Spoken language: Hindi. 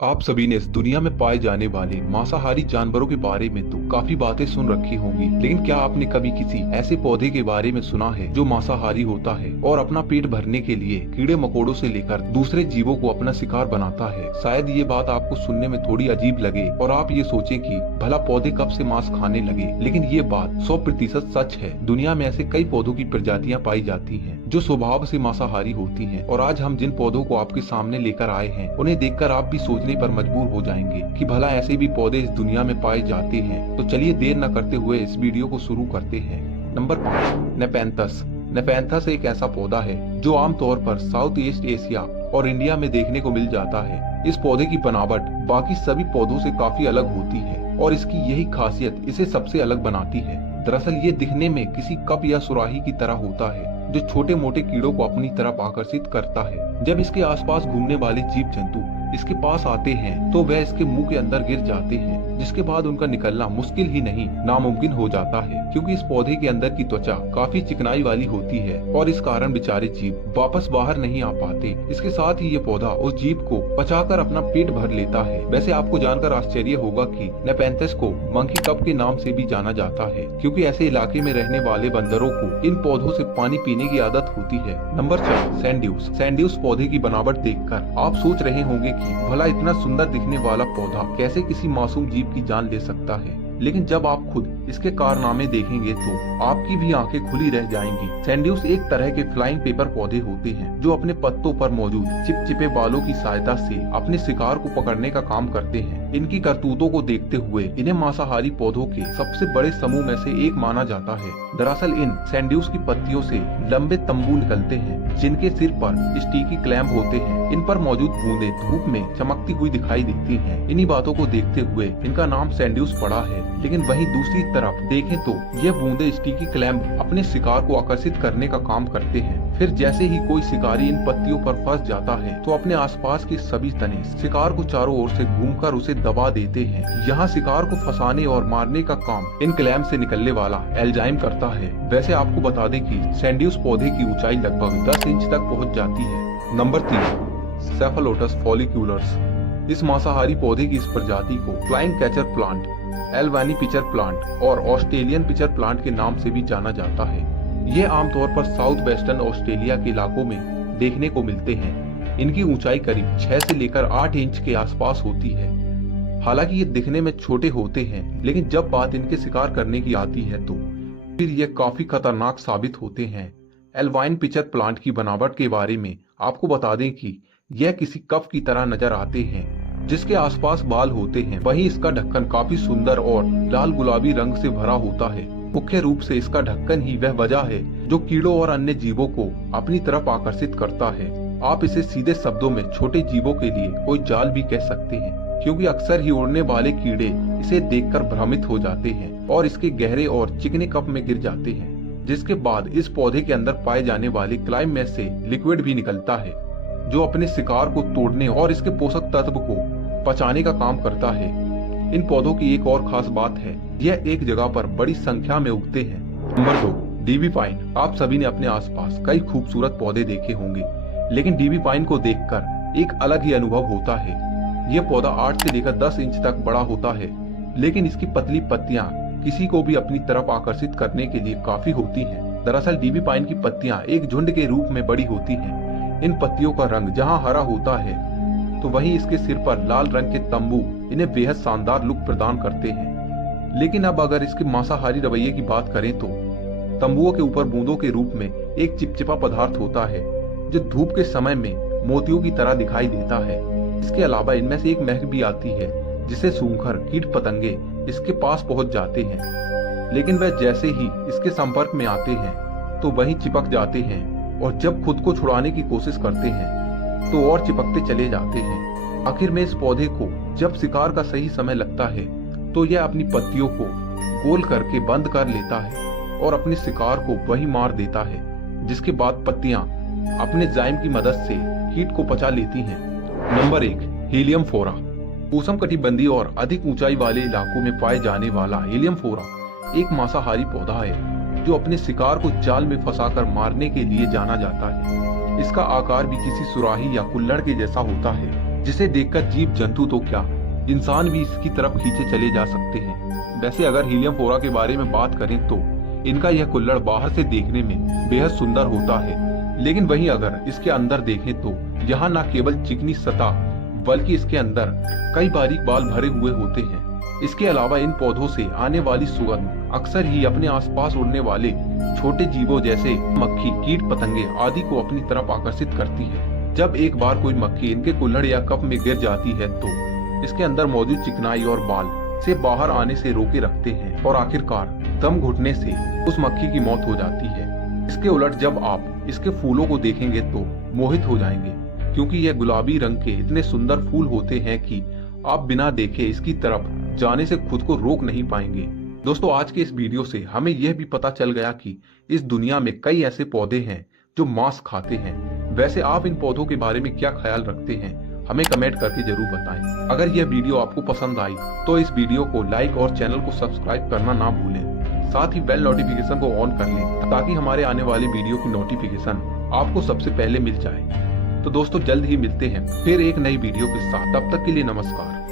आप सभी ने इस दुनिया में पाए जाने वाले मांसाहारी जानवरों के बारे में तो काफी बातें सुन रखी होंगी, लेकिन क्या आपने कभी किसी ऐसे पौधे के बारे में सुना है जो मांसाहारी होता है और अपना पेट भरने के लिए कीड़े मकोड़ों से लेकर दूसरे जीवों को अपना शिकार बनाता है। शायद ये बात आपको सुनने में थोड़ी अजीब लगे और आप ये सोचें कि भला पौधे कब से मांस खाने लगे, लेकिन ये बात 100% सच है। दुनिया में ऐसे कई पौधों की प्रजातियां पाई जाती हैं जो स्वभाव से मांसाहारी होती हैं, और आज हम जिन पौधों को आपके सामने लेकर आए हैं उन्हें देखकर आप भी सोचने पर मजबूर हो जाएंगे कि भला ऐसे भी पौधे इस दुनिया में पाए जाते हैं। तो चलिए देर न करते हुए इस वीडियो को शुरू करते हैं। नंबर 5, नेपेंथस। नेपेंथस एक ऐसा पौधा है जो आमतौर पर साउथ ईस्ट एशिया और इंडिया में देखने को मिल जाता है। इस पौधे की बनावट बाकी सभी पौधों से काफी अलग होती है और इसकी यही खासियत इसे सबसे अलग बनाती है। दरअसल ये दिखने में किसी कप या सुराही की तरह होता है जो छोटे मोटे कीड़ों को अपनी तरफ आकर्षित करता है। जब इसके आसपास घूमने वाले जीव जंतु इसके पास आते हैं तो वह इसके मुंह के अंदर गिर जाते हैं, जिसके बाद उनका निकलना मुश्किल ही नहीं नामुमकिन हो जाता है, क्योंकि इस पौधे के अंदर की त्वचा काफी चिकनाई वाली होती है और इस कारण बेचारे जीव वापस बाहर नहीं आ पाते। इसके साथ ही ये पौधा उस जीव को पचाकर अपना पेट भर लेता है। वैसे आपको जानकर आश्चर्य होगा कि नेपेंथस को मंकी कप के नाम से भी जाना जाता है, क्योंकि ऐसे इलाके में रहने वाले बंदरों को इन पौधों से पानी पीने की आदत होती है। नंबर 6, सैंड्यूस। सैंड्यूस पौधे की बनावट देखकर आप सोच रहे होंगे कि भला इतना सुंदर दिखने वाला पौधा कैसे किसी मासूम जीव की जान ले सकता है, लेकिन जब आप खुद इसके कारनामे देखेंगे तो आपकी भी आंखें खुली रह जाएंगी। सैंड्यूस एक तरह के फ्लाइंग पेपर पौधे होते हैं जो अपने पत्तों पर मौजूद चिपचिपे बालों की सहायता से अपने शिकार को पकड़ने का काम करते हैं। इनकी करतूतों को देखते हुए इन्हें मांसाहारी पौधों के सबसे बड़े समूह में से एक माना जाता है। दरअसल इन सैंड्यूस की पत्तियों से लंबे तंबू निकलते हैं जिनके सिर पर स्टिकी क्लैंप होते हैं। इन पर मौजूद बूंदें धूप में चमकती हुई दिखाई देती हैं। इन्हीं बातों को देखते हुए इनका नाम सैंड्यूस पड़ा है। लेकिन वहीं दूसरी तरफ देखें तो ये बूंदे स्टिकी क्लैंप अपने शिकार को आकर्षित करने का काम करते हैं। फिर जैसे ही कोई शिकारी इन पत्तियों पर फंस जाता है तो अपने आसपास के सभी तने शिकार को चारों ओर से घूमकर उसे दबा देते हैं। यहाँ शिकार को फंसाने और मारने का काम इन क्लैंप से निकलने वाला एल्जाइम करता है। वैसे आपको बता दें कि सैंड्यूस पौधे की ऊंचाई लगभग 10 इंच तक पहुँच जाती है। Number 3, Cephalotus follicularis. इस मांसाहारी पौधे की इस प्रजाति को flying catcher plant, albany pitcher plant और ऑस्ट्रेलियन पिचर प्लांट के नाम से भी जाना जाता है। ये आमतौर पर साउथ वेस्टर्न ऑस्ट्रेलिया के इलाकों में देखने को मिलते हैं। इनकी ऊंचाई करीब 6 से लेकर 8 इंच के आसपास होती है। हालांकि ये दिखने में छोटे होते हैं, लेकिन जब बात इनके शिकार करने की आती है तो फिर ये काफी खतरनाक साबित होते हैं। एल्वाइन पिचर प्लांट की बनावट के बारे में आपको बता दें कि यह किसी कफ की तरह नजर आते हैं जिसके आसपास बाल होते हैं। वहीं इसका ढक्कन काफी सुंदर और लाल गुलाबी रंग से भरा होता है। मुख्य रूप से इसका ढक्कन ही वह वजह है जो कीड़ों और अन्य जीवों को अपनी तरफ आकर्षित करता है। आप इसे सीधे शब्दों में छोटे जीवों के लिए कोई जाल भी कह सकते हैं, क्योंकि अक्सर ही उड़ने वाले कीड़े इसे देखकर भ्रमित हो जाते हैं और इसके गहरे और चिकने कप में गिर जाते हैं, जिसके बाद इस पौधे के अंदर पाए जाने वाले क्लाइम में से लिक्विड भी निकलता है जो अपने शिकार को तोड़ने और इसके पोषक तत्व को पचाने का काम करता है। इन पौधों की एक और खास बात है, यह एक जगह पर बड़ी संख्या में उगते हैं। Number 2, dB pine. आप सभी ने अपने आसपास कई खूबसूरत पौधे देखे होंगे, लेकिन डीबी पाइन को देखकर एक अलग ही अनुभव होता है। यह पौधा 8 से लेकर 10 इंच तक बड़ा होता है, लेकिन इसकी पतली पत्तियां किसी को भी अपनी तरफ आकर्षित करने के लिए काफी होती हैं। दरअसल डीबी पाइन की पत्तियां एक झुंड के रूप में बड़ी होती हैं। इन पत्तियों का रंग जहाँ हरा होता है तो वहीं इसके सिर पर लाल रंग के तंबू इन्हें बेहद शानदार लुक प्रदान करते हैं। लेकिन अब अगर इसके मांसाहारी रवैये की बात करें तो तंबुओं के ऊपर बूंदों के रूप में एक चिपचिपा पदार्थ होता है जो धूप के समय में मोतियों की तरह दिखाई देता है। इसके अलावा इनमें से एक महक भी आती है जिसे सूंघकर कीट पतंगे इसके पास पहुंच जाते हैं, लेकिन वह जैसे ही इसके संपर्क में आते हैं तो वहीं चिपक जाते हैं और जब खुद को छुड़ाने की कोशिश करते हैं तो और चिपकते चले जाते हैं। आखिर में इस पौधे को जब शिकार का सही समय लगता है तो यह अपनी पत्तियों को गोल करके बंद कर लेता है और अपने शिकार को वही मार देता है, जिसके बाद पत्तियां अपने जाइम की मदद से कीट को पचा लेती हैं। नंबर 1, हीलियम फोरा। उष्णकटिबंधीय और अधिक ऊंचाई वाले इलाकों में पाए जाने वाला हीलियम फोरा एक मांसाहारी पौधा है जो अपने शिकार को जाल में फंसाकर मारने के लिए जाना जाता है। इसका आकार भी किसी सुराही या कुल्हड़ के जैसा होता है। जिसे देखकर जीव जंतु तो क्या, इंसान भी इसकी तरफ खींचे चले जा सकते हैं। वैसे अगर हीलियम फोरा के बारे में बात करें तो इनका यह कुल्हड़ बाहर से देखने में बेहद सुंदर होता है, लेकिन वहीं अगर इसके अंदर देखें तो यहाँ न केवल चिकनी सतह बल्कि इसके अंदर कई बारीक बाल भरे हुए होते हैं। इसके अलावा इन पौधों से आने वाली सुगंध अक्सर ही अपने आसपास उड़ने वाले छोटे जीवों जैसे मक्खी, कीट पतंगे आदि को अपनी तरफ आकर्षित करती है। जब एक बार कोई मक्खी इनके कुल्हड़ या कप में गिर जाती है तो इसके अंदर मौजूद चिकनाई और बाल से बाहर आने से रोके रखते हैं और आखिरकार दम घुटने से उस मक्खी की मौत हो जाती है। इसके उलट जब आप इसके फूलों को देखेंगे तो मोहित हो जाएंगे, क्योंकि यह गुलाबी रंग के इतने सुंदर फूल होते हैं कि आप बिना देखे इसकी तरफ जाने से खुद को रोक नहीं पाएंगे। दोस्तों, आज के इस वीडियो से हमें यह भी पता चल गया कि इस दुनिया में कई ऐसे पौधे हैं जो मांस खाते हैं। वैसे आप इन पौधों के बारे में क्या ख्याल रखते हैं, हमें कमेंट करके जरूर बताएं। अगर यह वीडियो आपको पसंद आई तो इस वीडियो को लाइक और चैनल को सब्सक्राइब करना ना भूलें। साथ ही बेल नोटिफिकेशन को ऑन कर लें ताकि हमारे आने वाले वीडियो की नोटिफिकेशन आपको सबसे पहले मिल जाए। तो दोस्तों, जल्द ही मिलते हैं फिर एक नई वीडियो के साथ। तब तक के लिए नमस्कार।